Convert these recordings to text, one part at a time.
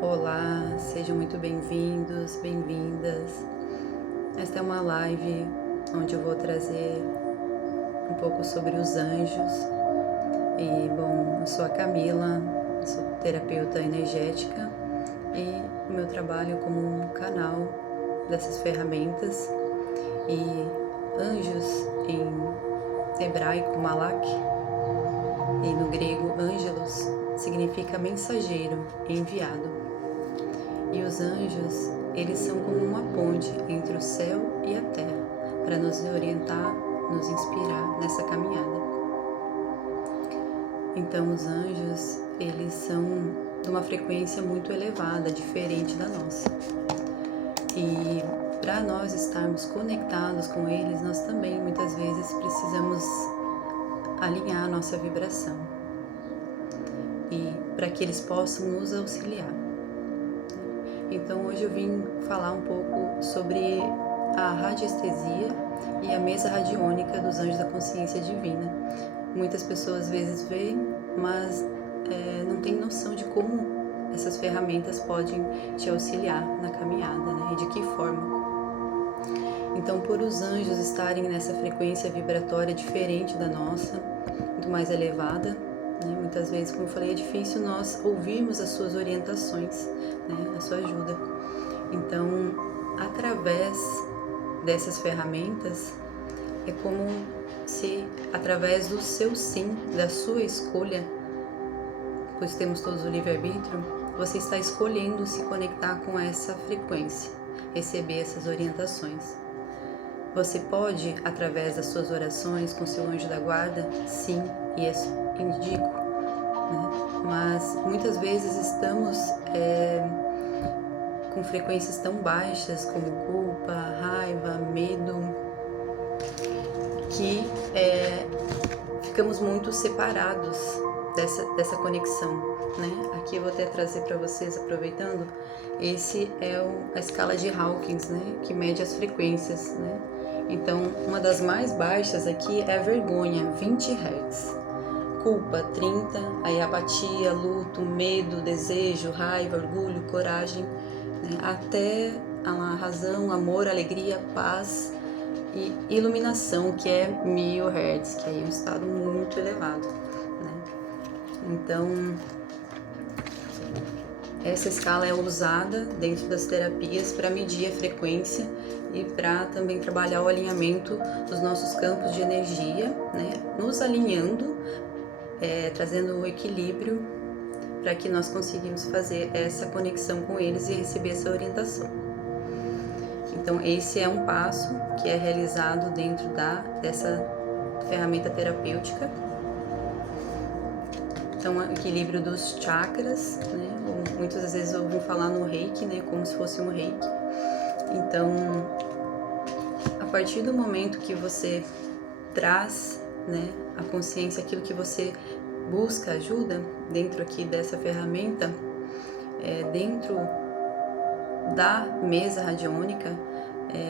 Olá, sejam muito bem-vindos, bem-vindas. Esta é uma live onde eu vou trazer um pouco sobre os anjos. E, bom, eu sou a Camila, sou terapeuta energética e o meu trabalho como um canal dessas ferramentas. E anjos em hebraico, malak, e no grego, angelos, significa mensageiro, enviado. E os anjos, eles são como uma ponte entre o céu e a terra, para nos orientar, nos inspirar nessa caminhada. Então, os anjos, eles são de uma frequência muito elevada, diferente da nossa. E para nós estarmos conectados com eles, nós também muitas vezes precisamos alinhar a nossa vibração. E para que eles possam nos auxiliar. Então hoje eu vim falar um pouco sobre a radiestesia e a mesa radiônica dos anjos da consciência divina. Muitas pessoas às vezes veem, mas não tem noção de como essas ferramentas podem te auxiliar na caminhada, né? E de que forma. Então, por os anjos estarem nessa frequência vibratória diferente da nossa, muito mais elevada, muitas vezes, como eu falei, é difícil nós ouvirmos as suas orientações, a sua ajuda. Então, através dessas ferramentas, é como se, através do seu sim, da sua escolha, pois temos todos o livre-arbítrio, você está escolhendo se conectar com essa frequência, receber essas orientações. Você pode, através das suas orações com seu anjo da guarda, sim, e indico, mas muitas vezes estamos com frequências tão baixas como culpa, raiva, medo, que ficamos muito separados dessa conexão, né? Aqui eu vou até trazer para vocês, aproveitando, esse é a escala de Hawkins, né? Que mede as frequências, né? Então, uma das mais baixas aqui é a vergonha, 20 Hz. Culpa, 30, aí apatia, luto, medo, desejo, raiva, orgulho, coragem, né? Até a razão, amor, alegria, paz e iluminação, que é 1000 Hz, que aí é um estado muito elevado, né? Então, essa escala é usada dentro das terapias para medir a frequência e para também trabalhar o alinhamento dos nossos campos de energia, né? Nos alinhando, trazendo o equilíbrio para que nós conseguimos fazer essa conexão com eles e receber essa orientação. Então, esse é um passo que é realizado dentro dessa ferramenta terapêutica. Então, o equilíbrio dos chakras, né? Muitas vezes ouvem falar no reiki, né? Como se fosse um reiki. Então, a partir do momento que você traz, né, a consciência, aquilo que você busca ajuda dentro aqui dessa ferramenta, dentro da mesa radiônica,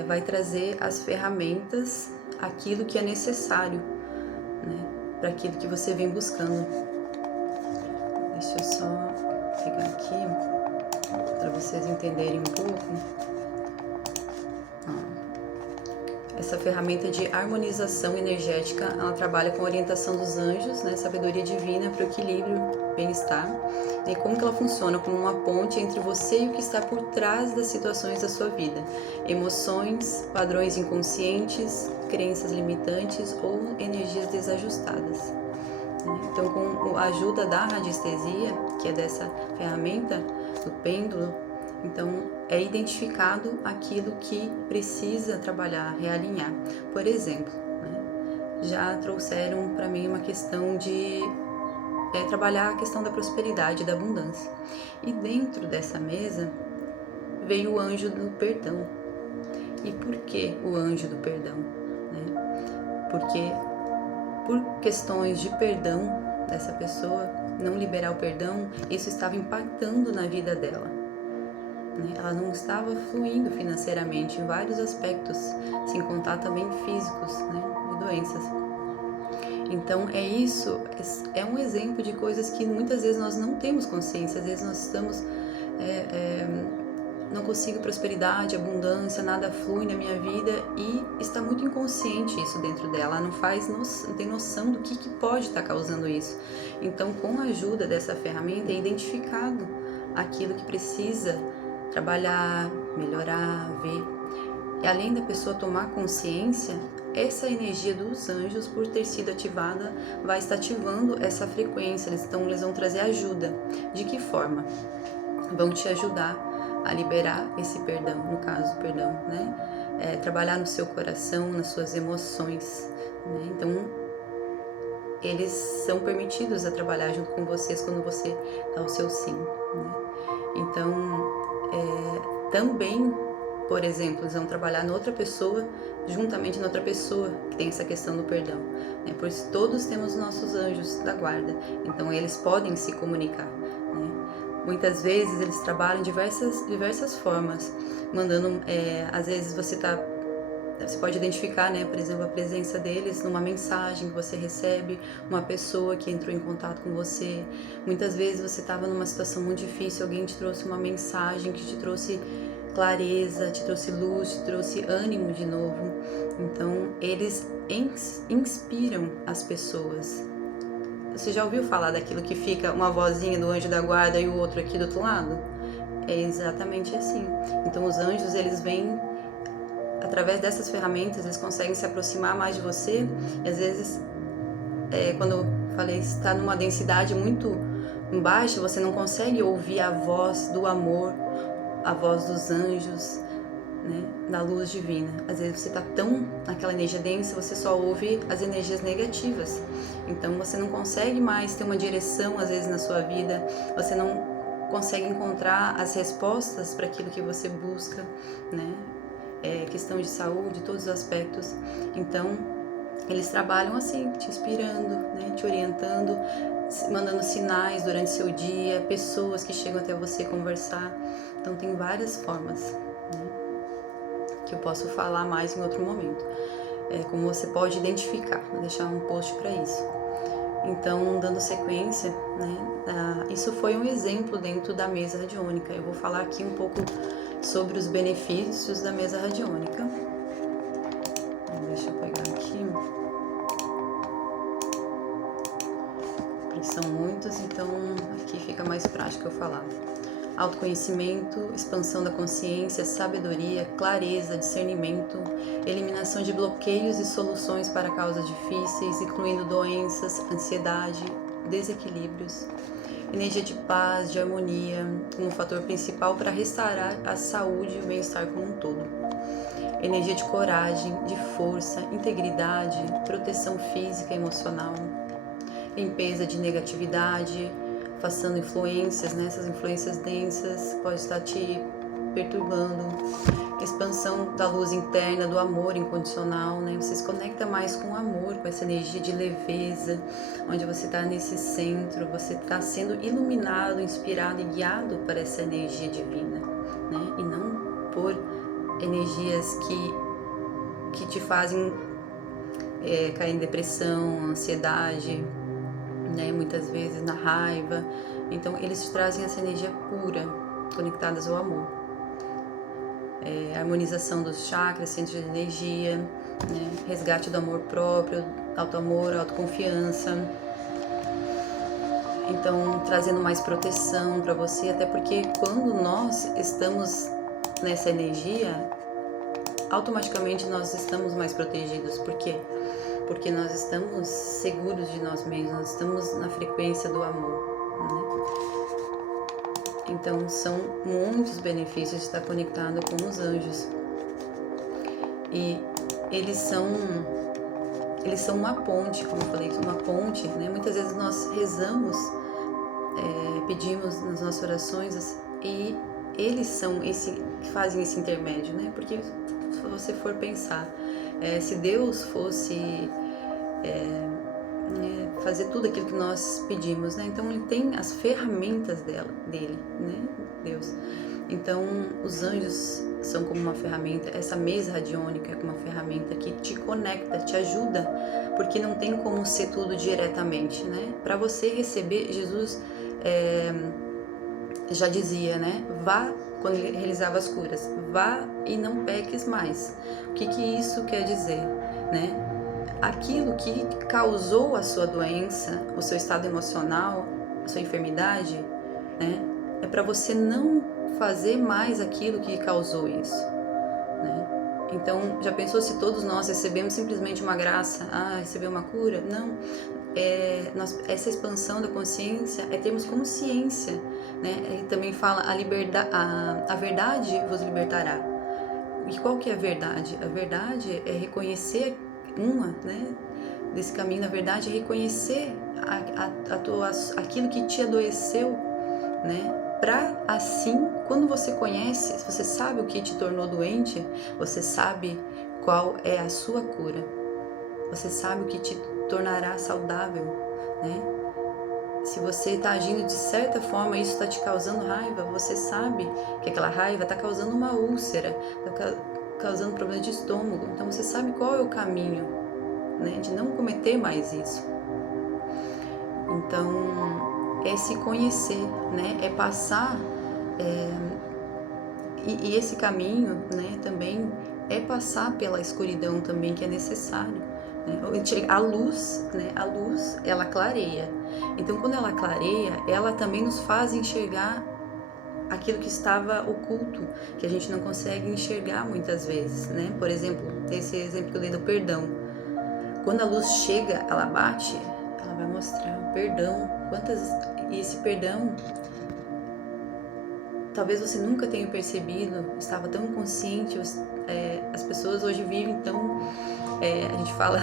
vai trazer as ferramentas, aquilo que é necessário, né, para aquilo que você vem buscando. Deixa eu só pegar aqui para vocês entenderem um pouco. Essa ferramenta de harmonização energética, ela trabalha com a orientação dos anjos, né, sabedoria divina para o equilíbrio, bem-estar. E como que ela funciona? Como uma ponte entre você e o que está por trás das situações da sua vida. Emoções, padrões inconscientes, crenças limitantes ou energias desajustadas. Então, com a ajuda da radiestesia, que é dessa ferramenta, do pêndulo, então é identificado aquilo que precisa trabalhar, realinhar. Por exemplo, já trouxeram para mim uma questão de trabalhar a questão da prosperidade, da abundância. E dentro dessa mesa veio o anjo do perdão. E por que o anjo do perdão? Porque por questões de perdão dessa pessoa, não liberar o perdão, isso estava impactando na vida dela. Ela não estava fluindo financeiramente em vários aspectos, sem contar também físicos, de doenças. Então é um exemplo de coisas que muitas vezes nós não temos consciência, às vezes nós estamos não consigo prosperidade, abundância, nada flui na minha vida, e está muito inconsciente isso dentro dela, ela não tem noção do que pode estar causando isso. Então, com a ajuda dessa ferramenta, é identificado aquilo que precisa trabalhar, melhorar, ver. E além da pessoa tomar consciência, essa energia dos anjos, por ter sido ativada, vai estar ativando essa frequência, eles vão trazer ajuda. De que forma? Vão te ajudar a liberar esse perdão, no caso, perdão, né? Trabalhar no seu coração, nas suas emoções, né? Então, eles são permitidos a trabalhar junto com vocês quando você dá o seu sim, né? Então, também, por exemplo, eles vão trabalhar noutra pessoa, juntamente noutra pessoa que tem essa questão do perdão, né? Pois todos temos nossos anjos da guarda, então eles podem se comunicar, né? Muitas vezes eles trabalham de diversas formas, mandando, às vezes você pode identificar, né, por exemplo, a presença deles numa mensagem que você recebe, uma pessoa que entrou em contato com você. Muitas vezes você estava numa situação muito difícil, alguém te trouxe uma mensagem que te trouxe clareza, te trouxe luz, te trouxe ânimo de novo. Então, eles inspiram as pessoas. Você já ouviu falar daquilo que fica uma vozinha do anjo da guarda e o outro aqui do outro lado? É exatamente assim. Então, os anjos, eles vêm através dessas ferramentas, eles conseguem se aproximar mais de você. E às vezes, quando eu falei, está numa densidade muito baixa, você não consegue ouvir a voz do amor, a voz dos anjos, né, da luz divina. Às vezes você está tão naquela energia densa, você só ouve as energias negativas. Então você não consegue mais ter uma direção, às vezes, na sua vida. Você não consegue encontrar as respostas para aquilo que você busca, né? Questão de saúde, todos os aspectos. Então, eles trabalham assim, te inspirando, né, te orientando, mandando sinais durante seu dia, pessoas que chegam até você conversar. Então, tem várias formas, né, que eu posso falar mais em outro momento. Como você pode identificar, vou deixar um post para isso. Então, dando sequência, né, isso foi um exemplo dentro da mesa radiônica. Eu vou falar aqui um pouco sobre os benefícios da mesa radiônica. Deixa eu pegar aqui. São muitos, então aqui fica mais prático eu falar. Autoconhecimento, expansão da consciência, sabedoria, clareza, discernimento, eliminação de bloqueios e soluções para causas difíceis, incluindo doenças, ansiedade, desequilíbrios. Energia de paz, de harmonia, como fator principal para restaurar a saúde e o bem-estar como um todo. Energia de coragem, de força, integridade, proteção física e emocional. Limpeza de negatividade, afastando influências, né? Essas influências densas podem estar te perturbando. Expansão da luz interna, do amor incondicional, né? Você se conecta mais com o amor, com essa energia de leveza, onde você está nesse centro, você está sendo iluminado, inspirado e guiado por essa energia divina, né? E não por energias que te fazem cair em depressão, ansiedade, né? Muitas vezes na raiva. Então, eles te trazem essa energia pura, conectadas ao amor. Harmonização dos chakras, centros de energia, né? Resgate do amor próprio, auto-amor, autoconfiança. Então, trazendo mais proteção para você, até porque quando nós estamos nessa energia, automaticamente nós estamos mais protegidos. Por quê? Porque nós estamos seguros de nós mesmos, nós estamos na frequência do amor, né? Então, são muitos benefícios de estar conectado com os anjos. E eles são uma ponte, como eu falei, uma ponte, né? Muitas vezes nós rezamos, pedimos nas nossas orações, e eles são que fazem esse intermédio, né? Porque se você for pensar, se Deus fosse fazer tudo aquilo que nós pedimos, né? Então ele tem as ferramentas dele, né? Deus. Então os anjos são como uma ferramenta, essa mesa radiônica é como uma ferramenta que te conecta, te ajuda, porque não tem como ser tudo diretamente, né? Para você receber, Jesus já dizia, né? Vá, quando ele realizava as curas, vá e não peques mais. O que isso quer dizer, né? Aquilo que causou a sua doença, o seu estado emocional, a sua enfermidade, né? É para você não fazer mais aquilo que causou isso, né? Então, já pensou se todos nós recebemos simplesmente uma graça, receber uma cura? Não. Essa expansão da consciência é termos consciência, né? Também fala a verdade vos libertará. E qual que é a verdade? A verdade é reconhecer né? Desse caminho, na verdade, é reconhecer aquilo que te adoeceu, né? Para assim, quando você conhece, você sabe o que te tornou doente, você sabe qual é a sua cura. Você sabe o que te tornará saudável, né? Se você está agindo de certa forma, isso está te causando raiva, você sabe que aquela raiva está causando uma úlcera, está causando problema de estômago. Então você sabe qual é o caminho, né, de não cometer mais isso. Então é se conhecer, né, é passar e esse caminho, né, também é passar pela escuridão também, que é necessário. A luz, né, a luz, ela clareia. Então, quando ela clareia, ela também nos faz enxergar aquilo que estava oculto, que a gente não consegue enxergar muitas vezes, né? Por exemplo, esse exemplo que eu dei do perdão. Quando a luz chega, ela bate, ela vai mostrar o perdão. E esse perdão, talvez você nunca tenha percebido, estava tão inconsciente. As pessoas hoje vivem tão, a gente fala,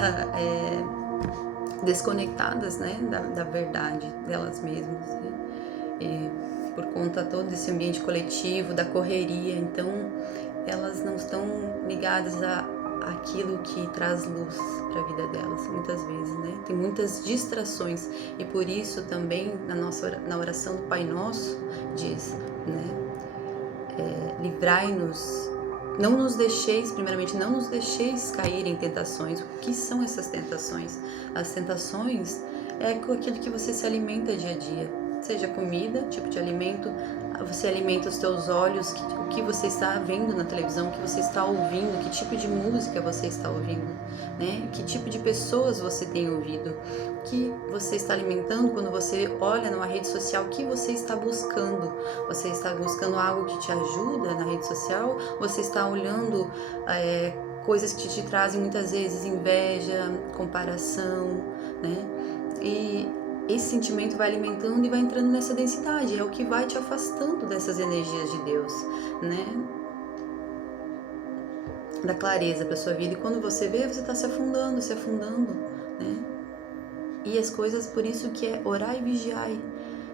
desconectadas, né, da verdade delas mesmas, né? Por conta todo desse ambiente coletivo, da correria, então elas não estão ligadas àquilo que traz luz para a vida delas, muitas vezes, né? Tem muitas distrações e por isso também na oração do Pai Nosso diz, né? Livrai-nos, não nos deixeis, primeiramente, não nos deixeis cair em tentações. O que são essas tentações? As tentações é com aquilo que você se alimenta dia a dia, seja comida, tipo de alimento, você alimenta os teus olhos, o que você está vendo na televisão, o que você está ouvindo, que tipo de música você está ouvindo, né? Que tipo de pessoas você tem ouvido, o que você está alimentando quando você olha numa rede social, o que você está buscando? Você está buscando algo que te ajuda na rede social? Você está olhando coisas que te trazem muitas vezes inveja, comparação, né? E esse sentimento vai alimentando e vai entrando nessa densidade, é o que vai te afastando dessas energias de Deus, né? Da clareza para sua vida. E quando você vê, você está se afundando, né? E as coisas, por isso que é orar e vigiai.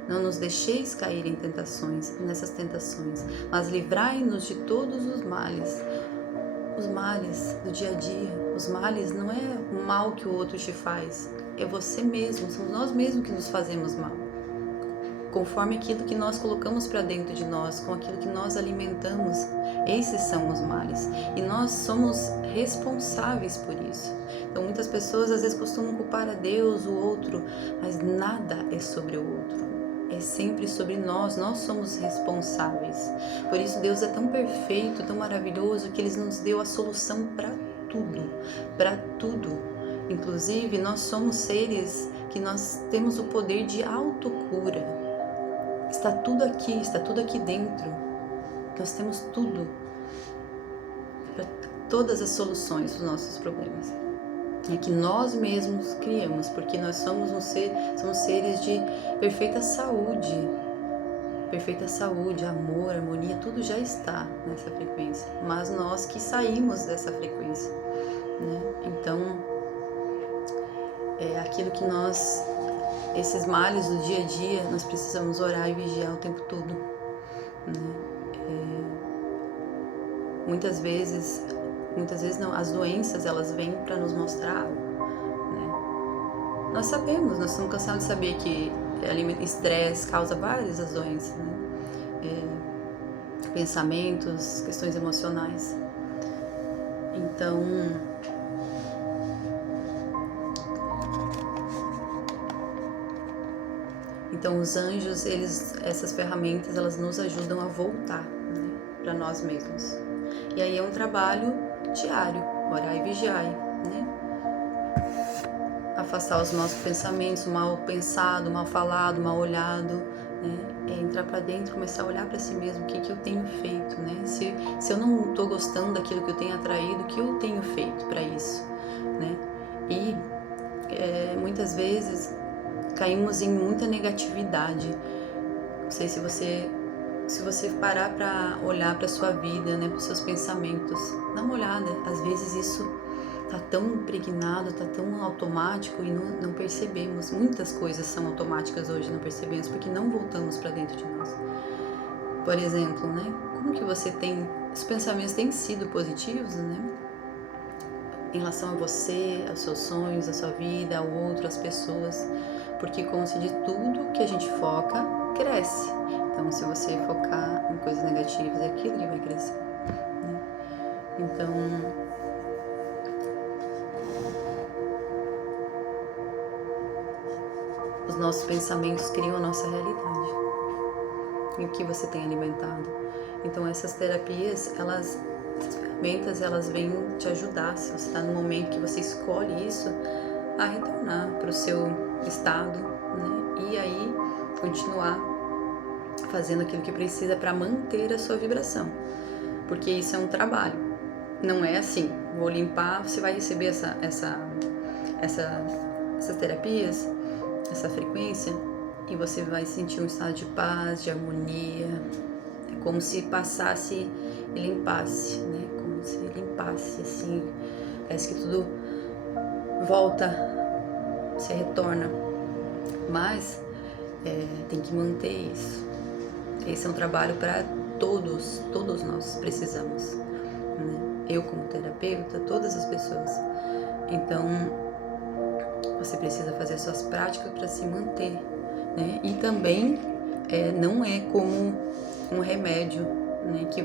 Não nos deixeis cair em tentações, nessas tentações, mas livrai-nos de todos os males. Os males do dia a dia, os males não é o mal que o outro te faz, é você mesmo, somos nós mesmos que nos fazemos mal. Conforme aquilo que nós colocamos para dentro de nós, com aquilo que nós alimentamos, esses são os males. E nós somos responsáveis por isso. Então muitas pessoas às vezes costumam culpar a Deus, o outro, mas nada é sobre o outro. É sempre sobre nós somos responsáveis. Por isso Deus é tão perfeito, tão maravilhoso, que Ele nos deu a solução para tudo. Inclusive, nós somos seres que nós temos o poder de autocura. Está tudo aqui dentro. Nós temos tudo, para todas as soluções dos nossos problemas. É que nós mesmos criamos, porque nós somos seres de perfeita saúde, amor, harmonia, tudo já está nessa frequência, mas nós que saímos dessa frequência, né? Então, aquilo que esses males do dia a dia, nós precisamos orar e vigiar o tempo todo, né? Muitas vezes não, as doenças elas vêm para nos mostrar algo, né? Nós sabemos, nós estamos cansados de saber que estresse causa várias das doenças, né? Pensamentos, questões emocionais. Então os anjos, essas ferramentas, elas nos ajudam a voltar, né, para nós mesmos. E aí é um trabalho diário, orar e vigiar, né? Afastar os nossos pensamentos, o mal pensado, o mal falado, o mal olhado, né? É entrar para dentro, começar a olhar para si mesmo, o que eu tenho feito, né? Se eu não estou gostando daquilo que eu tenho atraído, o que eu tenho feito para isso, né? E muitas vezes caímos em muita negatividade. Não sei se você parar para olhar para sua vida, né, para os seus pensamentos, dá uma olhada. Às vezes isso tá tão impregnado, tá tão automático e não percebemos. Muitas coisas são automáticas hoje, não percebemos porque não voltamos para dentro de nós. Por exemplo, né, como que você tem, os pensamentos têm sido positivos, né, em relação a você, aos seus sonhos, à sua vida, ao outro, às pessoas, porque como se diz, tudo que a gente foca cresce. Então, se você focar em coisas negativas, é aquilo que vai crescer, né? Então, os nossos pensamentos criam a nossa realidade. E o que você tem alimentado? Então, essas terapias, essas ferramentas, elas vêm te ajudar, se você está no momento que você escolhe isso, a retornar para o seu estado, né? E aí continuar fazendo aquilo que precisa para manter a sua vibração, porque isso é um trabalho. Não é assim, vou limpar, você vai receber essas terapias, essa frequência, e você vai sentir um estado de paz, de harmonia. É como se passasse e limpasse, né? Como se limpasse, assim, parece que tudo volta, se retorna. Mas tem que manter isso. Esse é um trabalho para todos nós precisamos, né? Eu como terapeuta, todas as pessoas. Então, você precisa fazer as suas práticas para se manter, né? E também não é como um remédio, né? Que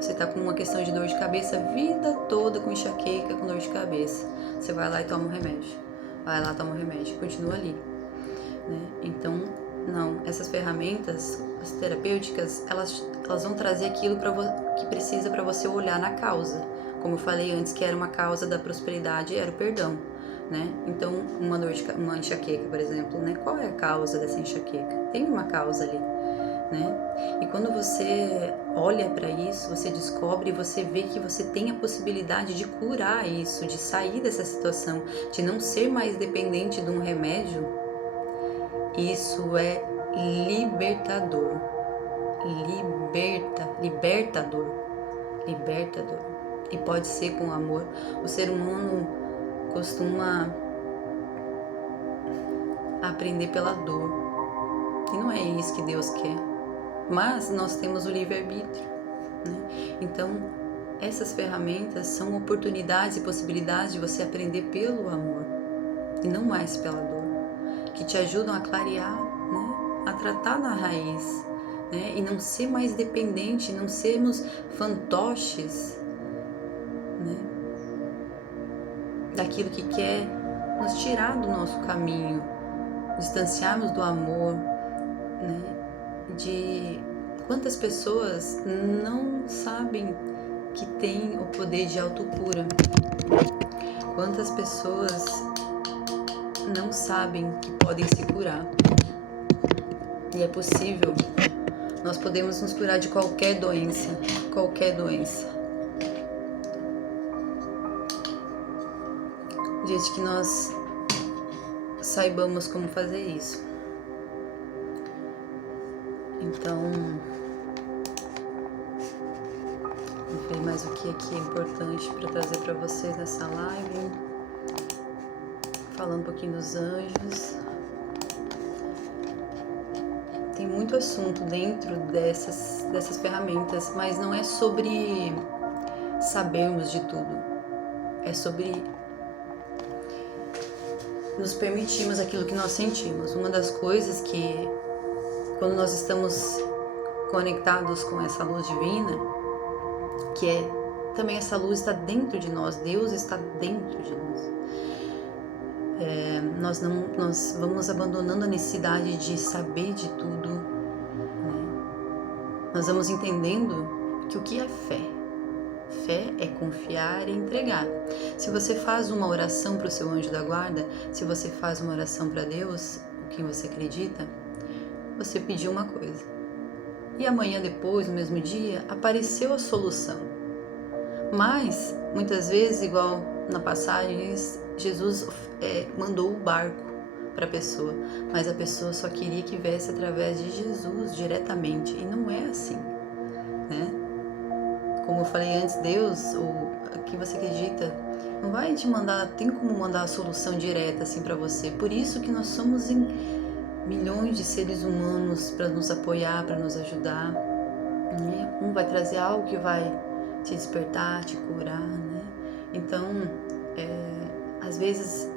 você tá com uma questão de dor de cabeça a vida toda, com enxaqueca, com dor de cabeça. Você vai lá e toma um remédio. Vai lá, toma um remédio, continua ali, né? Então, não, essas ferramentas, as terapêuticas, elas vão trazer aquilo que precisa para você olhar na causa. Como eu falei antes, que era uma causa da prosperidade, era o perdão, né? Então, uma enxaqueca, por exemplo, né? Qual é a causa dessa enxaqueca? Tem uma causa ali, né? E quando você olha para isso, você descobre, você vê que você tem a possibilidade de curar isso, de sair dessa situação, de não ser mais dependente de um remédio. Isso é libertador. Libertador. E pode ser com amor. O ser humano costuma aprender pela dor. E não é isso que Deus quer. Mas nós temos o livre-arbítrio, né? Então, essas ferramentas são oportunidades e possibilidades de você aprender pelo amor e não mais pela dor, que te ajudam a clarear, né? A tratar na raiz, né? E não ser mais dependente, não sermos fantoches, né? Daquilo que quer nos tirar do nosso caminho, distanciarmos do amor, né? De quantas pessoas não sabem que tem o poder de autocura, quantas pessoas não sabem que podem se curar. E é possível, nós podemos nos curar de qualquer doença, desde que nós saibamos como fazer isso. Então, vou ver mais o que aqui é importante para trazer para vocês nessa live. Falar um pouquinho dos anjos. Tem muito assunto dentro dessas ferramentas, mas não é sobre sabermos de tudo. É sobre nos permitirmos aquilo que nós sentimos. Uma das coisas que, quando nós estamos conectados com essa luz divina, também essa luz está dentro de nós, Deus está dentro de nós. nós vamos abandonando a necessidade de saber de tudo, né? Nós vamos entendendo que o que é fé? Fé é confiar e entregar. Se você faz uma oração para o seu anjo da guarda, se você faz uma oração para Deus, o que você acredita, você pediu uma coisa. E amanhã depois, no mesmo dia, apareceu a solução. Mas, muitas vezes, igual na passagem, Jesus mandou o barco para a pessoa, mas a pessoa só queria que viesse através de Jesus diretamente, e não é assim, né? Como eu falei antes, Deus, ou que você acredita, não vai te mandar, tem como mandar a solução direta assim para você. Por isso que nós somos em milhões de seres humanos para nos apoiar, para nos ajudar, né? Um vai trazer algo que vai te despertar, te curar, né? Então, às vezes,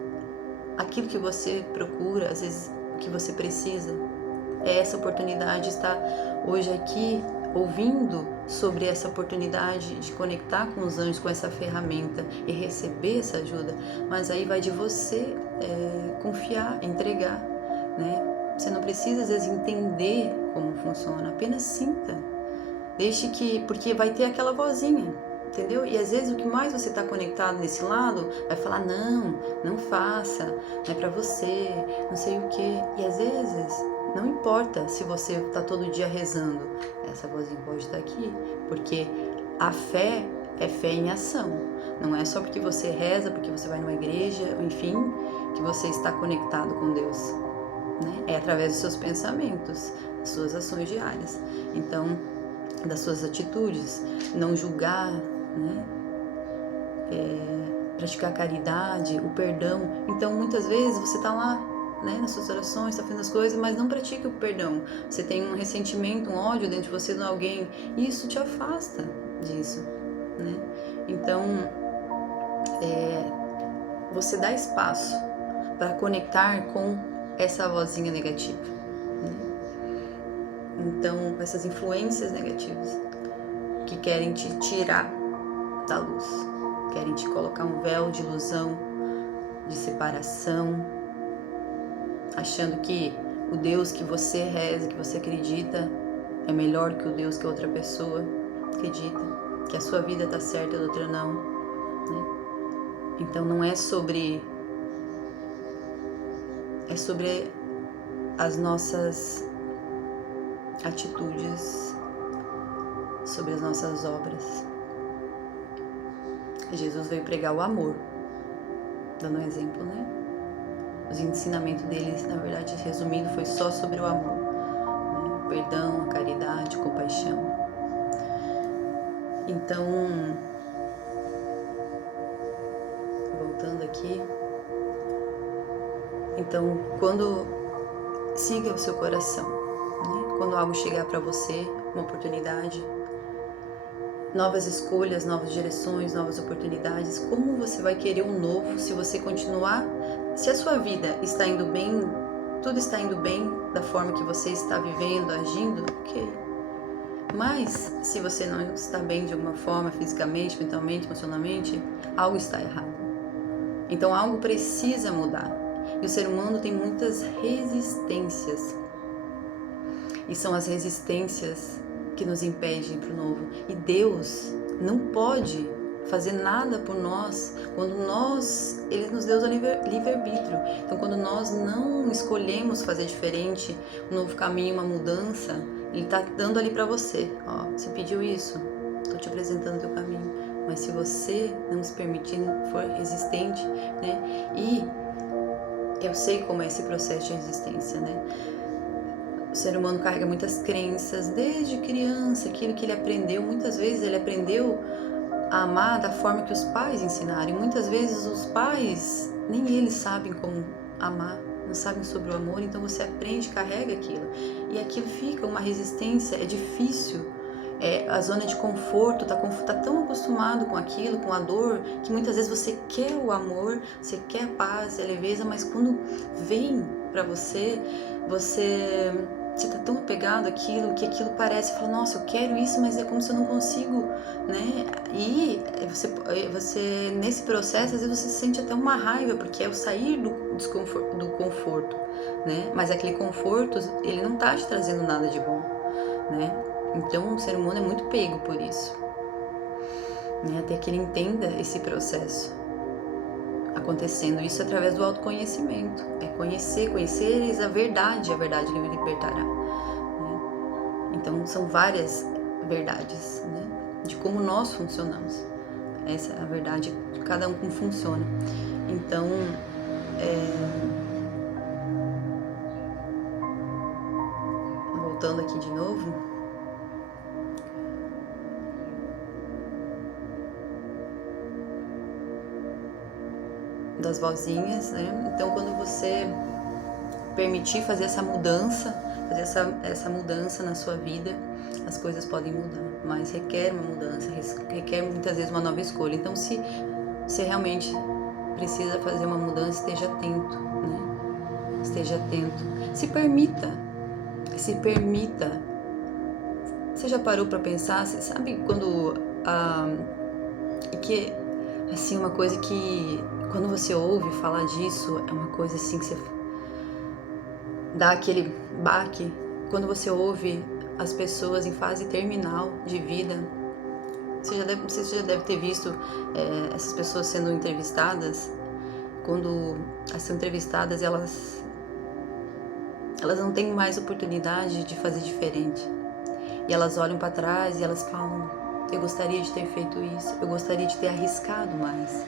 aquilo que você procura, às vezes, o que você precisa, é essa oportunidade de estar hoje aqui ouvindo sobre essa oportunidade de conectar com os anjos, com essa ferramenta e receber essa ajuda. Mas aí vai de você confiar, entregar, né? Você não precisa às vezes entender como funciona, apenas sinta. Deixe que, porque vai ter aquela vozinha, entendeu? E às vezes o que mais você está conectado nesse lado vai falar, não faça, não é para você, não sei o que. E às vezes não importa se você está todo dia rezando, essa vozinha pode estar aqui, porque a fé é fé em ação. Não é só porque você reza, porque você vai numa igreja, enfim, que você está conectado com Deus, né? É através dos seus pensamentos, das suas ações diárias. Então, das suas atitudes, não julgar, né? Praticar a caridade, o perdão. Então, muitas vezes você está lá, né, nas suas orações, está fazendo as coisas, mas não pratica o perdão. Você tem um ressentimento, um ódio dentro de você de alguém, e isso te afasta disso, né? Então, você dá espaço para conectar com essa vozinha negativa, né? Então, com essas influências negativas que querem te tirar da luz, querem te colocar um véu de ilusão, de separação, achando que o Deus que você reza, que você acredita, é melhor que o Deus que outra pessoa acredita, que a sua vida está certa e a outra não, né? Então não é sobre as nossas atitudes, sobre as nossas obras. Jesus veio pregar o amor, dando um exemplo, né? Os ensinamentos deles, na verdade, resumindo, foi só sobre o amor, né? O perdão, a caridade, a compaixão. Então, voltando aqui, então, quando siga o seu coração, né? Quando algo chegar para você, uma oportunidade, novas escolhas, novas direções, novas oportunidades, como você vai querer um novo se você continuar, se a sua vida está indo bem, tudo está indo bem da forma que você está vivendo, agindo, ok. Mas se você não está bem de alguma forma, fisicamente, mentalmente, emocionalmente, algo está errado. Então algo precisa mudar. E o ser humano tem muitas resistências. E são as resistências que nos impedem para o novo. E Deus não pode fazer nada por nós quando Ele nos deu o livre-arbítrio. Então, quando nós não escolhemos fazer diferente, um novo caminho, uma mudança, Ele está dando ali para você. Ó, você pediu isso, estou te apresentando o teu caminho. Mas se você não se permitir, for resistente, né? E eu sei como é esse processo de resistência, né? O ser humano carrega muitas crenças desde criança, aquilo que ele aprendeu. Muitas vezes ele aprendeu a amar da forma que os pais ensinaram. E muitas vezes os pais, nem eles sabem como amar, não sabem sobre o amor. Então você aprende, carrega aquilo. E aquilo fica uma resistência, é difícil. A zona de conforto, tá tão acostumado com aquilo, com a dor, que muitas vezes você quer o amor, você quer a paz, a leveza, mas quando vem para você você tá tão apegado àquilo, que aquilo parece, fala, nossa, eu quero isso, mas é como se eu não consigo, né? E você nesse processo, às vezes você sente até uma raiva, porque é o sair do conforto, né? Mas aquele conforto, ele não tá te trazendo nada de bom, né? Então o ser humano é muito pego por isso, né? Até que ele entenda esse processo acontecendo, isso através do autoconhecimento, é conheceres a verdade que me libertará, né? Então são várias verdades, né? De como nós funcionamos, essa é a verdade de cada um como funciona. Então voltando aqui de novo, das vozinhas, né? Então quando você permitir fazer essa mudança, fazer essa mudança na sua vida, as coisas podem mudar, mas requer uma mudança, requer muitas vezes uma nova escolha. Então se você realmente precisa fazer uma mudança, esteja atento, né? Esteja atento, se permita. Você já parou para pensar, você sabe quando que assim, uma coisa que quando você ouve falar disso, é uma coisa assim que você dá aquele baque, quando você ouve as pessoas em fase terminal de vida. Você já deve ter visto essas pessoas sendo entrevistadas. Quando são entrevistadas, elas não têm mais oportunidade de fazer diferente. E elas olham para trás e elas falam, eu gostaria de ter feito isso, eu gostaria de ter arriscado mais,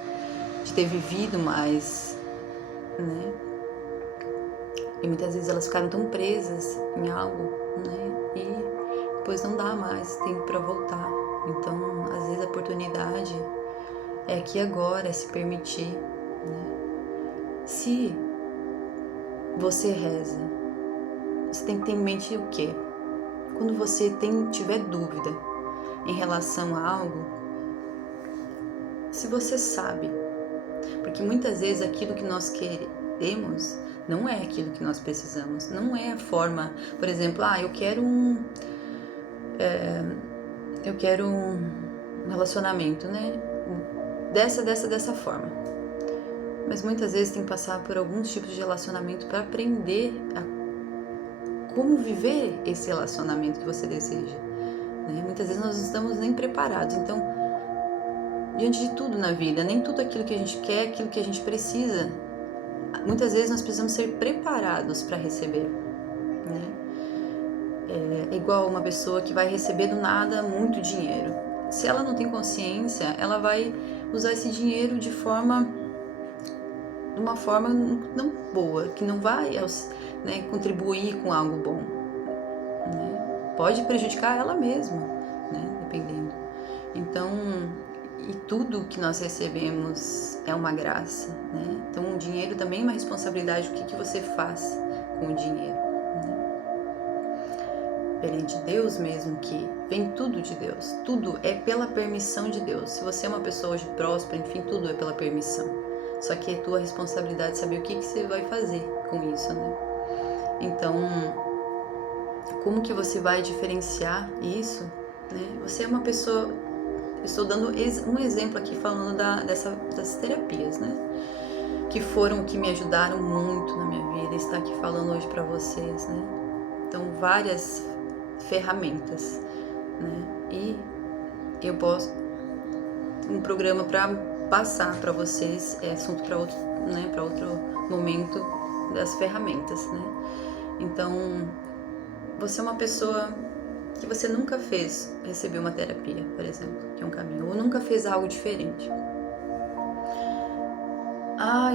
de ter vivido mais, né? E muitas vezes elas ficaram tão presas em algo, né? E depois não dá mais tempo para voltar. Então, às vezes a oportunidade é aqui agora, é se permitir, né? Se você reza, você tem que ter em mente o quê? Quando você tiver dúvida em relação a algo, se você sabe, porque muitas vezes aquilo que nós queremos não é aquilo que nós precisamos, não é a forma, por exemplo, eu quero um relacionamento, né? Dessa forma. Mas muitas vezes tem que passar por alguns tipos de relacionamento para aprender a como viver esse relacionamento que você deseja, né? Muitas vezes nós não estamos nem preparados. Então, diante de tudo na vida, nem tudo aquilo que a gente quer, aquilo que a gente precisa. Muitas vezes nós precisamos ser preparados para receber, né? É igual uma pessoa que vai receber do nada muito dinheiro. Se ela não tem consciência, ela vai usar esse dinheiro de uma forma não boa, que não vai, né, contribuir com algo bom, né? Pode prejudicar ela mesma, né, dependendo. Então, e tudo que nós recebemos é uma graça, né? Então o dinheiro também é uma responsabilidade, o que você faz com o dinheiro, né? Perante Deus mesmo, que vem tudo de Deus, tudo é pela permissão de Deus. Se você é uma pessoa hoje próspera, enfim, tudo é pela permissão. Só que é tua responsabilidade saber o que você vai fazer com isso, né? Então, como que você vai diferenciar isso, né? Você é uma pessoa... Estou dando um exemplo aqui falando das terapias, né? Que foram, que me ajudaram muito na minha vida, estar aqui falando hoje para vocês, né? Então, várias ferramentas, né? E eu posso um programa para passar para vocês, é assunto para outro, né? Para outro momento das ferramentas, né? Então, você é uma pessoa que você nunca recebeu uma terapia, por exemplo, que é um caminho, ou nunca fez algo diferente.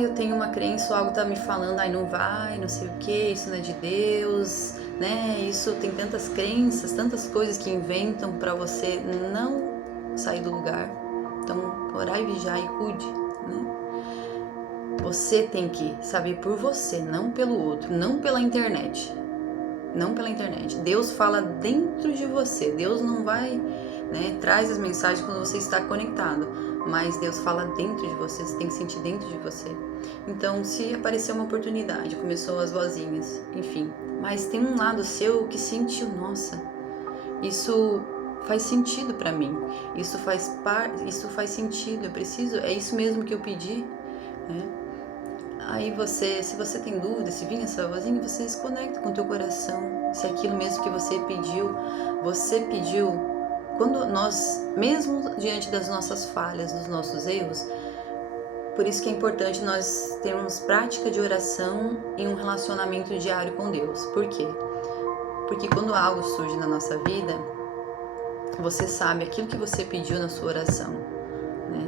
Eu tenho uma crença, ou algo tá me falando, não vai, não sei o que, isso não é de Deus, né? Isso tem tantas crenças, tantas coisas que inventam para você não sair do lugar. Então, orar e vigiar e cuide, né? Você tem que saber por você, não pelo outro, não pela internet. Não pela internet. Deus fala dentro de você. Deus não vai, né, traz as mensagens quando você está conectado. mas Deus fala dentro de você, você tem que sentir dentro de você. Então, se aparecer uma oportunidade, começou as vozinhas, enfim, mas tem um lado seu que sentiu, nossa, isso faz sentido para mim, isso faz sentido, eu preciso, é isso mesmo que eu pedi, né? Aí você, se você tem dúvida, se vir essa vozinha, você se conecta com o teu coração, se é aquilo mesmo que você pediu, quando nós, mesmo diante das nossas falhas, dos nossos erros, por isso que é importante nós termos prática de oração e um relacionamento diário com Deus. Por quê? Porque quando algo surge na nossa vida, você sabe aquilo que você pediu na sua oração, né?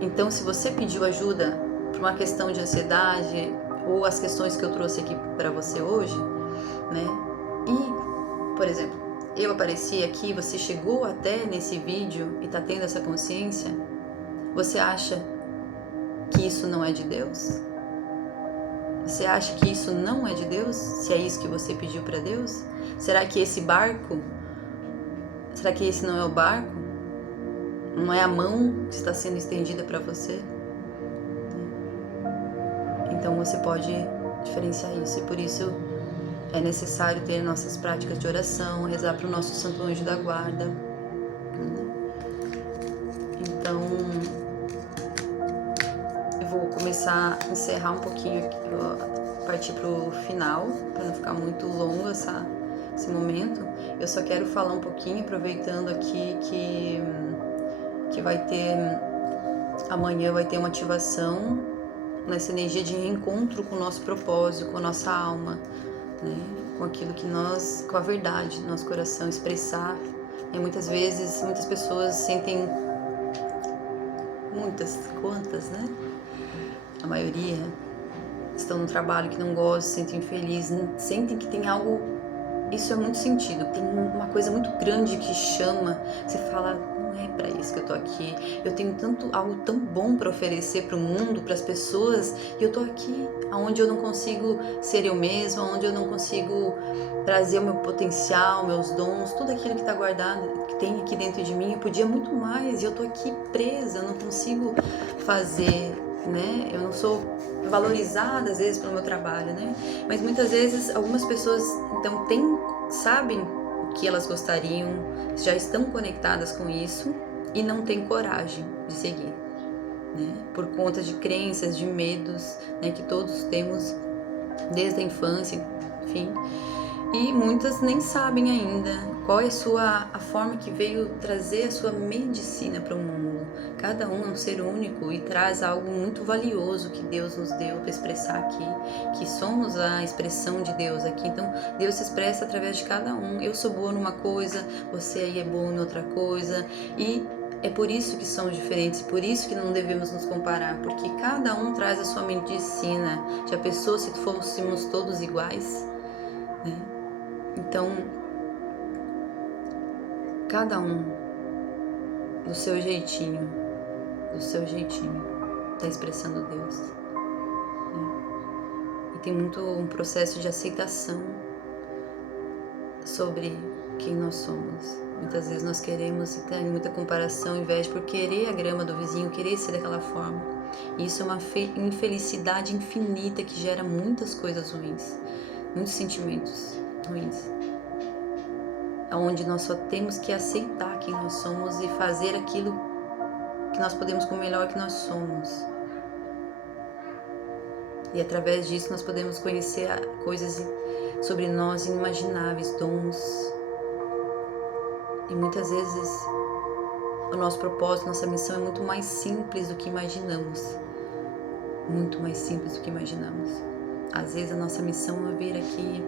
Então, se você pediu ajuda por uma questão de ansiedade ou as questões que eu trouxe aqui para você hoje, né? E, por exemplo, eu apareci aqui, você chegou até nesse vídeo e tá tendo essa consciência, você acha que isso não é de Deus? Você acha que isso não é de Deus? Se é isso que você pediu para Deus? Será que esse barco, será que esse não é o barco? Não é a mão que está sendo estendida para você? Então você pode diferenciar isso, e por isso é necessário ter nossas práticas de oração, rezar para o nosso Santo Anjo da Guarda. Então, eu vou começar a encerrar um pouquinho aqui, partir para o final, para não ficar muito longo esse momento. Eu só quero falar um pouquinho, aproveitando aqui que vai ter, amanhã vai ter uma ativação nessa energia de reencontro com o nosso propósito, com a nossa alma, né? Com aquilo que nós, com a verdade do nosso coração, expressar. E muitas vezes, muitas pessoas sentem, quantas, né? A maioria estão num trabalho que não gostam, se sentem infelizes, sentem que tem algo, isso é muito sentido, tem uma coisa muito grande que chama, você fala, não é para isso que eu tô aqui, eu tenho algo tão bom para oferecer para o mundo, para as pessoas, e eu tô aqui, onde eu não consigo ser eu mesma, onde eu não consigo trazer o meu potencial, meus dons, tudo aquilo que está guardado, que tem aqui dentro de mim, eu podia muito mais, e eu tô aqui presa, eu não consigo fazer, né? Eu não sou valorizada às vezes pelo meu trabalho, né? Mas muitas vezes algumas pessoas então sabem o que elas gostariam, já estão conectadas com isso e não têm coragem de seguir, né? Por conta de crenças, de medos, né? Que todos temos desde a infância, enfim. E muitas nem sabem ainda qual é a forma que veio trazer a sua medicina para o mundo. Cada um é um ser único e traz algo muito valioso que Deus nos deu para expressar aqui, que somos a expressão de Deus aqui. Então, Deus se expressa através de cada um. Eu sou boa numa coisa, você aí é bom em outra coisa, e é por isso que somos diferentes, por isso que não devemos nos comparar, porque cada um traz a sua medicina. Já pensou se fôssemos todos iguais, né? Então, cada um do seu jeitinho, está expressando Deus, né? E tem muito um processo de aceitação sobre quem nós somos. Muitas vezes nós queremos, e tem muita comparação, inveja por querer a grama do vizinho, querer ser daquela forma. E isso é uma infelicidade infinita que gera muitas coisas ruins, muitos sentimentos ruins, onde nós só temos que aceitar quem nós somos e fazer aquilo que nós podemos com o melhor que nós somos. E através disso nós podemos conhecer coisas sobre nós inimagináveis, dons. E muitas vezes o nosso propósito, nossa missão é muito mais simples do que imaginamos. Muito mais simples do que imaginamos. Às vezes a nossa missão é vir aqui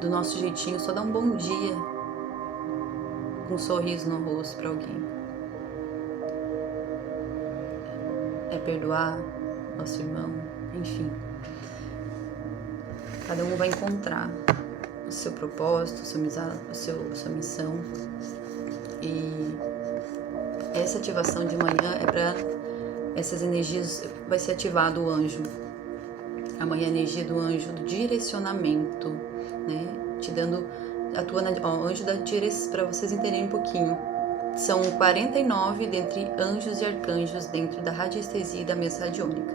do nosso jeitinho, só dar um bom dia com um sorriso no rosto para alguém. É perdoar nosso irmão, enfim. Cada um vai encontrar o seu propósito, sua missão. E essa ativação de manhã é para essas energias, vai ser ativado o anjo. Amanhã a energia do anjo do direcionamento, né? Te dando, anjo da direção, para vocês entenderem um pouquinho. São 49 dentre anjos e arcanjos dentro da radiestesia e da mesa radiônica.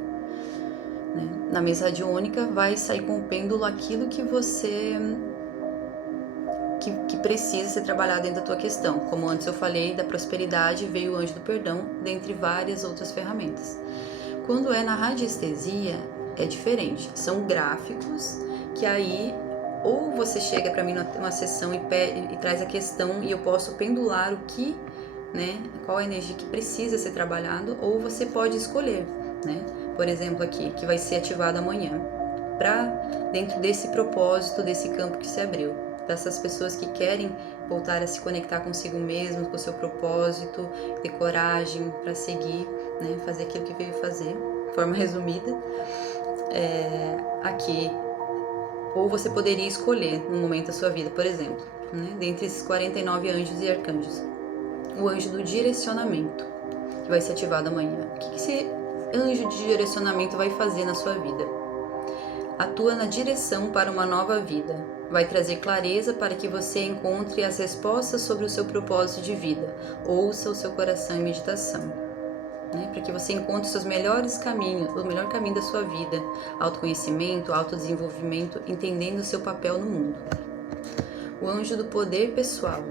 Na mesa radiônica vai sair com o pêndulo aquilo que você que precisa ser trabalhado dentro da tua questão. Como antes eu falei da prosperidade, veio o anjo do perdão, dentre várias outras ferramentas. Quando é na radiestesia, é diferente. São gráficos que aí ou você chega para mim numa sessão e traz a questão e eu posso pendular o que, qual a energia que precisa ser trabalhado, ou você pode escolher, por exemplo aqui, que vai ser ativado amanhã, para dentro desse propósito, desse campo que se abriu. Para essas pessoas que querem voltar a se conectar consigo mesmo, com o seu propósito, ter coragem para seguir, fazer aquilo que veio fazer, de forma resumida, aqui. Ou você poderia escolher no momento da sua vida, por exemplo, dentre esses 49 anjos e arcanjos, o anjo do direcionamento, que vai ser ativado amanhã. O que esse anjo de direcionamento vai fazer na sua vida? Atua na direção para uma nova vida. Vai trazer clareza para que você encontre as respostas sobre o seu propósito de vida. Ouça o seu coração em meditação. Para que você encontre os seus melhores caminhos, o melhor caminho da sua vida. Autoconhecimento, autodesenvolvimento, entendendo o seu papel no mundo. O anjo do poder pessoal.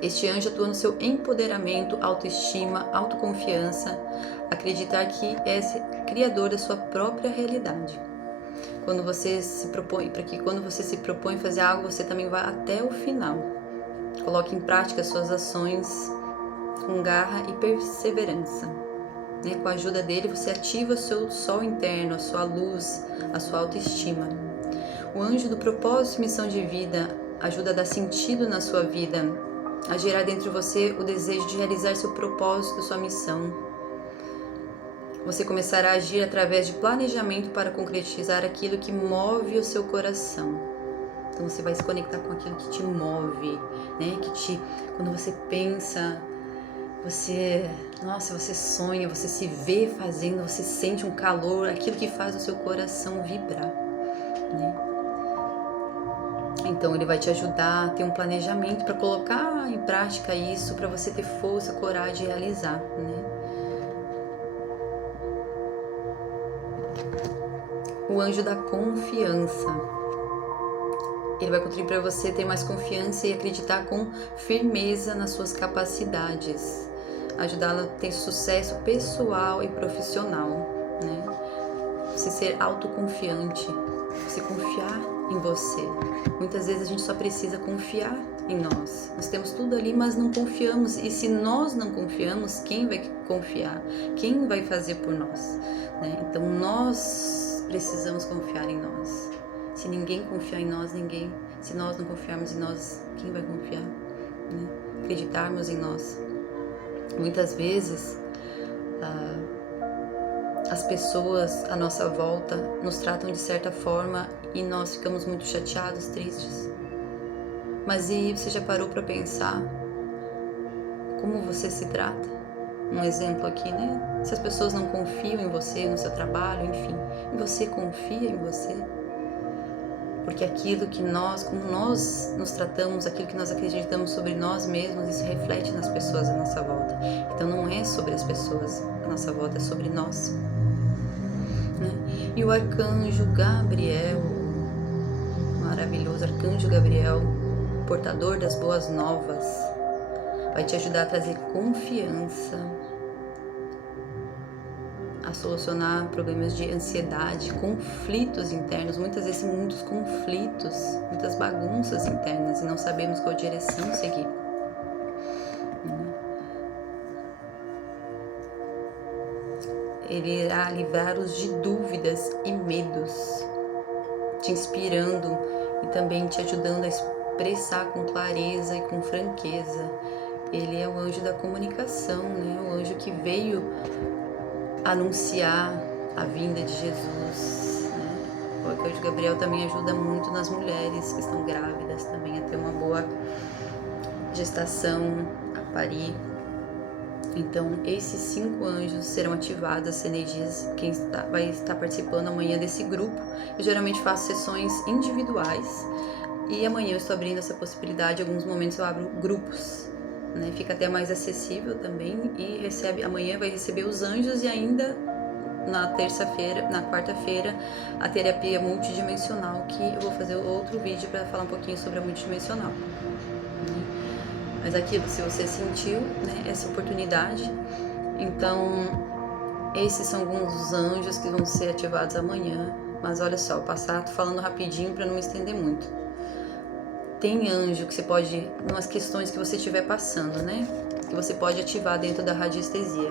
Este anjo atua no seu empoderamento, autoestima, autoconfiança, acreditar que é criador da sua própria realidade. Quando você se propõe, para que quando você se propõe fazer algo, você também vá até o final. Coloque em prática suas ações com garra e perseverança. Com a ajuda dele, você ativa o seu sol interno, a sua luz, a sua autoestima. O anjo do propósito e missão de vida ajuda a dar sentido na sua vida, a gerar dentro de você o desejo de realizar seu propósito, sua missão. Você começará a agir através de planejamento para concretizar aquilo que move o seu coração. Então você vai se conectar com aquilo que te move, quando você pensa, você sonha, você se vê fazendo, você sente um calor, aquilo que faz o seu coração vibrar, Então ele vai te ajudar a ter um planejamento para colocar em prática isso, para você ter força, coragem de realizar, O anjo da confiança. Ele vai contribuir para você ter mais confiança e acreditar com firmeza nas suas capacidades. Ajudá-la a ter sucesso pessoal e profissional, Você ser autoconfiante, você confiar em você. Muitas vezes a gente só precisa confiar em nós. Nós temos tudo ali, mas não confiamos. E se nós não confiamos, quem vai confiar? Quem vai fazer por nós? Então nós precisamos confiar em nós. Se ninguém confiar em nós, se nós não confiarmos em nós, quem vai confiar? Acreditarmos em nós. Muitas vezes as pessoas à nossa volta nos tratam de certa forma e nós ficamos muito chateados, tristes. Mas e você já parou para pensar como você se trata? Um exemplo aqui, Se as pessoas não confiam em você, no seu trabalho, enfim, e você confia em você? Porque aquilo que como nós nos tratamos, aquilo que nós acreditamos sobre nós mesmos, isso reflete nas pessoas à nossa volta. Então não é sobre as pessoas à nossa volta, é sobre nós. E o arcanjo Gabriel, maravilhoso arcanjo Gabriel, portador das boas novas, vai te ajudar a trazer confiança, a solucionar problemas de ansiedade, conflitos internos. Muitas vezes muitos conflitos, muitas bagunças internas e não sabemos qual direção seguir. Ele irá livrar-os de dúvidas e medos, te inspirando e também te ajudando a expressar com clareza e com franqueza. Ele é o anjo da comunicação, o anjo que veio anunciar a vinda de Jesus. O arcanjo Gabriel também ajuda muito nas mulheres que estão grávidas também a ter uma boa gestação, a parir. Então, esses 5 anjos serão ativados, as energias. Quem vai estar participando amanhã desse grupo, eu geralmente faço sessões individuais e amanhã eu estou abrindo essa possibilidade. Em alguns momentos eu abro grupos, né? Fica até mais acessível também, e amanhã vai receber os anjos, e ainda na quarta-feira, a terapia multidimensional, que eu vou fazer outro vídeo para falar um pouquinho sobre a multidimensional. Mas aquilo, se você sentiu, né, essa oportunidade, então esses são alguns dos anjos que vão ser ativados amanhã. Mas olha só, tô falando rapidinho para não me estender muito. Tem anjo que você pode, umas questões que você estiver passando, né, que você pode ativar dentro da radiestesia.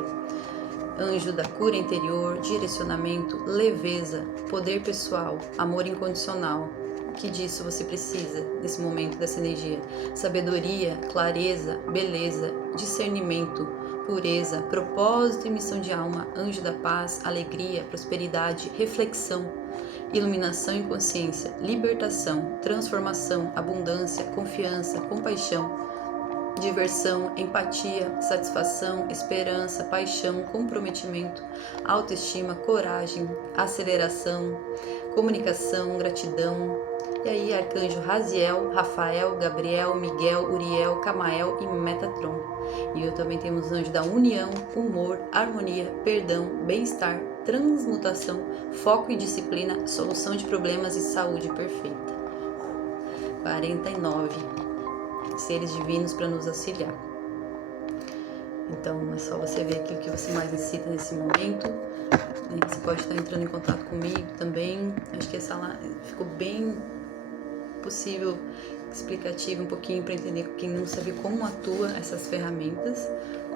Anjo da cura interior, direcionamento, leveza, poder pessoal, amor incondicional. O que disso você precisa nesse momento, dessa energia? Sabedoria, clareza, beleza, discernimento, pureza, propósito e missão de alma, anjo da paz, alegria, prosperidade, reflexão, iluminação e consciência, libertação, transformação, abundância, confiança, compaixão, diversão, empatia, satisfação, esperança, paixão, comprometimento, autoestima, coragem, aceleração, comunicação, gratidão. E aí, arcanjo Raziel, Rafael, Gabriel, Miguel, Uriel, Camael e Metatron. E eu também temos os anjos da união, humor, harmonia, perdão, bem-estar, transmutação, foco e disciplina, solução de problemas e saúde perfeita. 49 seres divinos para nos auxiliar. Então é só você ver aquilo que você mais necessita nesse momento, né? Você pode estar entrando em contato comigo também. Acho que essa lá ficou bem possível, explicativo um pouquinho, para entender quem não sabe como atua essas ferramentas,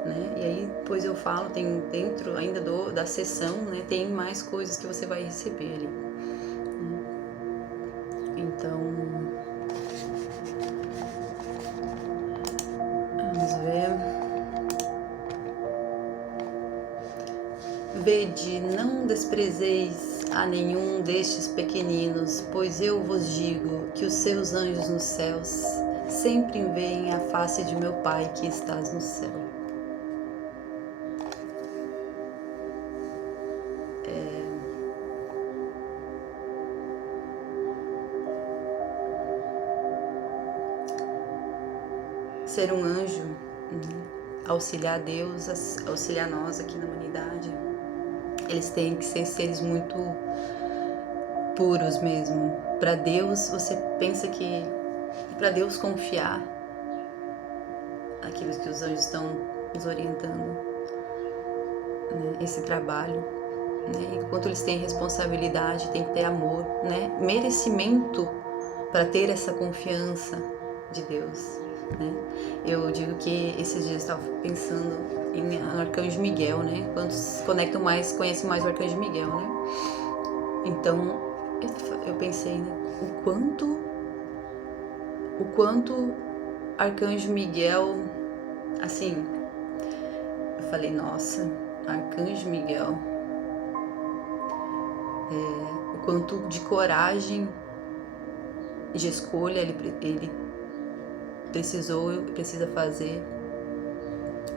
né? E aí depois eu falo, tem dentro ainda da sessão, né, tem mais coisas que você vai receber ali, né? Então vamos ver. Vede, não desprezeis a nenhum destes pequeninos, pois eu vos digo que os seus anjos nos céus sempre veem a face de meu Pai que estás no céu. Ser um anjo, auxiliar Deus, auxiliar nós aqui na humanidade, eles têm que ser seres muito puros mesmo. Para Deus, você pensa que para Deus confiar aquilo que os anjos estão nos orientando, né, esse trabalho, né, enquanto eles têm responsabilidade, tem que ter amor, né, merecimento para ter essa confiança de Deus, né? Eu digo que esses dias eu estava pensando no Arcanjo Miguel, né? Quantos conectam mais, conhecem mais o Arcanjo Miguel, né? Então eu pensei, né, o quanto Arcanjo Miguel, assim, eu falei, nossa, Arcanjo Miguel, o quanto de coragem, de escolha ele precisa fazer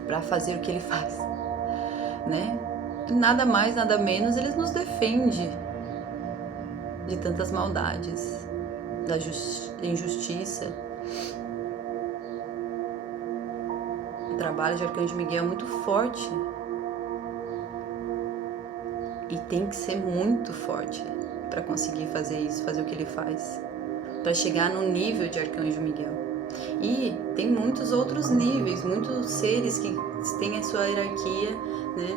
para fazer o que ele faz, né? Nada mais, nada menos, ele nos defende de tantas maldades, da injustiça. O trabalho de Arcanjo Miguel é muito forte e tem que ser muito forte para conseguir fazer isso, fazer o que ele faz, para chegar no nível de Arcanjo Miguel. E tem muitos outros níveis, muitos seres que têm a sua hierarquia, né,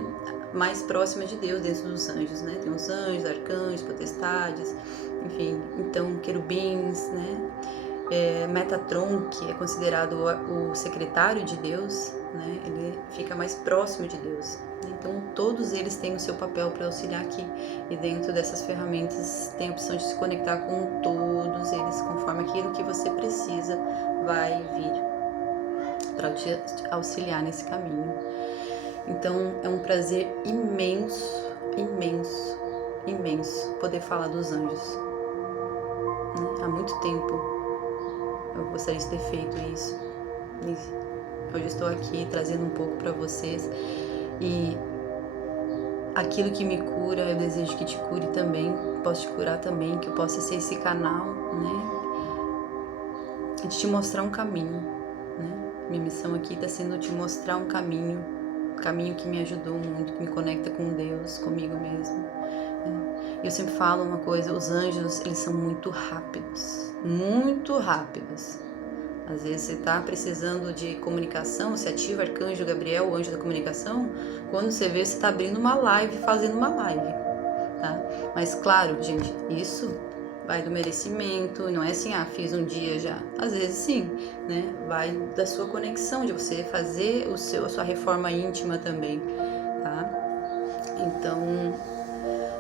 mais próxima de Deus dentro dos anjos, né? Tem os anjos, arcanjos, potestades, enfim, então querubins, né? Metatron, que é considerado o secretário de Deus, né? Ele fica mais próximo de Deus. Então todos eles têm o seu papel para auxiliar aqui, e dentro dessas ferramentas tem a opção de se conectar com todos eles, conforme aquilo que você precisa vai vir para te auxiliar nesse caminho. Então é um prazer imenso, imenso, imenso poder falar dos anjos, né? Há muito tempo eu gostaria de ter feito isso. Hoje estou aqui trazendo um pouco para vocês, e aquilo que me cura, eu desejo que te cure também, posso te curar também, que eu possa ser esse canal, né, de te mostrar um caminho, né, Minha missão aqui está sendo te mostrar um caminho que me ajudou muito, que me conecta com Deus, comigo mesmo. Eu sempre falo uma coisa, os anjos, eles são muito rápidos, muito rápidos. Às vezes você está precisando de comunicação, você ativa Arcanjo Gabriel, o anjo da comunicação, quando você vê, você está abrindo uma live, fazendo uma live, tá? Mas claro, gente, isso vai do merecimento, não é assim, fiz um dia já. Às vezes sim, né? Vai da sua conexão, de você fazer a sua reforma íntima também, tá? Então,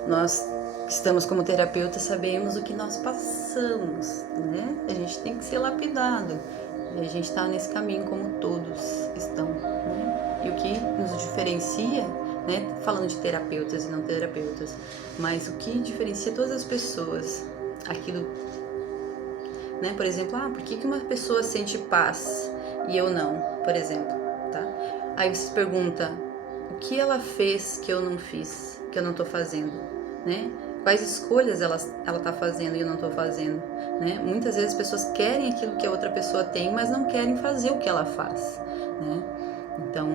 nós que estamos como terapeutas sabemos o que nós passamos, né? A gente tem que ser lapidado. E a gente está nesse caminho como todos estão, né? E o que nos diferencia, né? Falando de terapeutas e não terapeutas, mas o que diferencia todas as pessoas, aquilo, né? Por exemplo, por que uma pessoa sente paz e eu não, por exemplo, tá? Aí você se pergunta, o que ela fez que eu não fiz, que eu não tô fazendo, né? Quais escolhas ela tá fazendo e eu não tô fazendo, né? Muitas vezes as pessoas querem aquilo que a outra pessoa tem, mas não querem fazer o que ela faz, né? Então,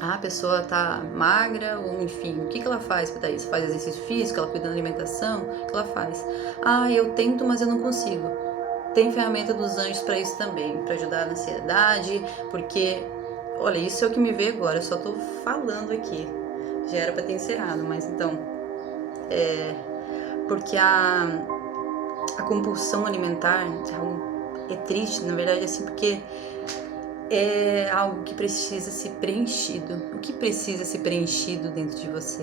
a pessoa tá magra, ou enfim, o que ela faz para isso? Faz exercício físico, ela cuida da alimentação, o que ela faz? Eu tento, mas eu não consigo. Tem ferramenta dos anjos para isso também, para ajudar na ansiedade, porque, olha, isso é o que me veio agora, eu só tô falando aqui. Já era para ter encerrado, mas então, porque a compulsão alimentar é triste, na verdade, assim, porque é algo que precisa ser preenchido. O que precisa ser preenchido dentro de você,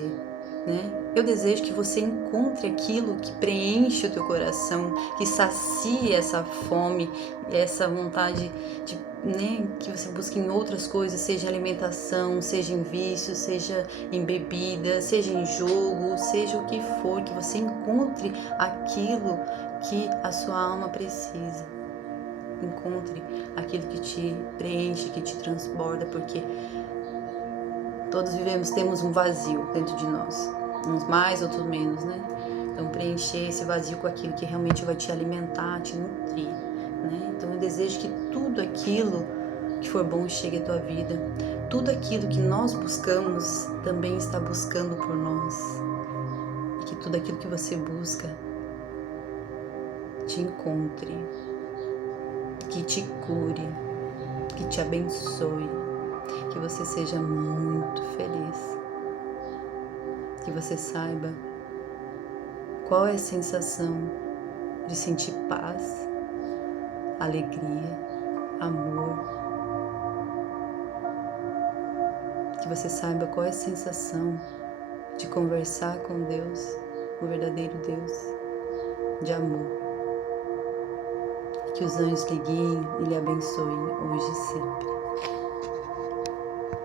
né? Eu desejo que você encontre aquilo que preenche o teu coração, que sacia essa fome, essa vontade de, né, que você busque em outras coisas, seja em alimentação, seja em vício, seja em bebida, seja em jogo, seja o que for, que você encontre aquilo que a sua alma precisa. Encontre aquilo que te preenche, que te transborda, porque todos temos um vazio dentro de nós, uns mais, outros menos, né? Então preencher esse vazio com aquilo que realmente vai te alimentar, te nutrir, né? Então eu desejo que tudo aquilo que for bom chegue à tua vida, tudo aquilo que nós buscamos também está buscando por nós, e que tudo aquilo que você busca te encontre, que te cure, que te abençoe, que você seja muito feliz, que você saiba qual é a sensação de sentir paz, alegria, amor, que você saiba qual é a sensação de conversar com Deus, o verdadeiro Deus, de amor. Que os anjos lhe guiem e lhe abençoem hoje e sempre.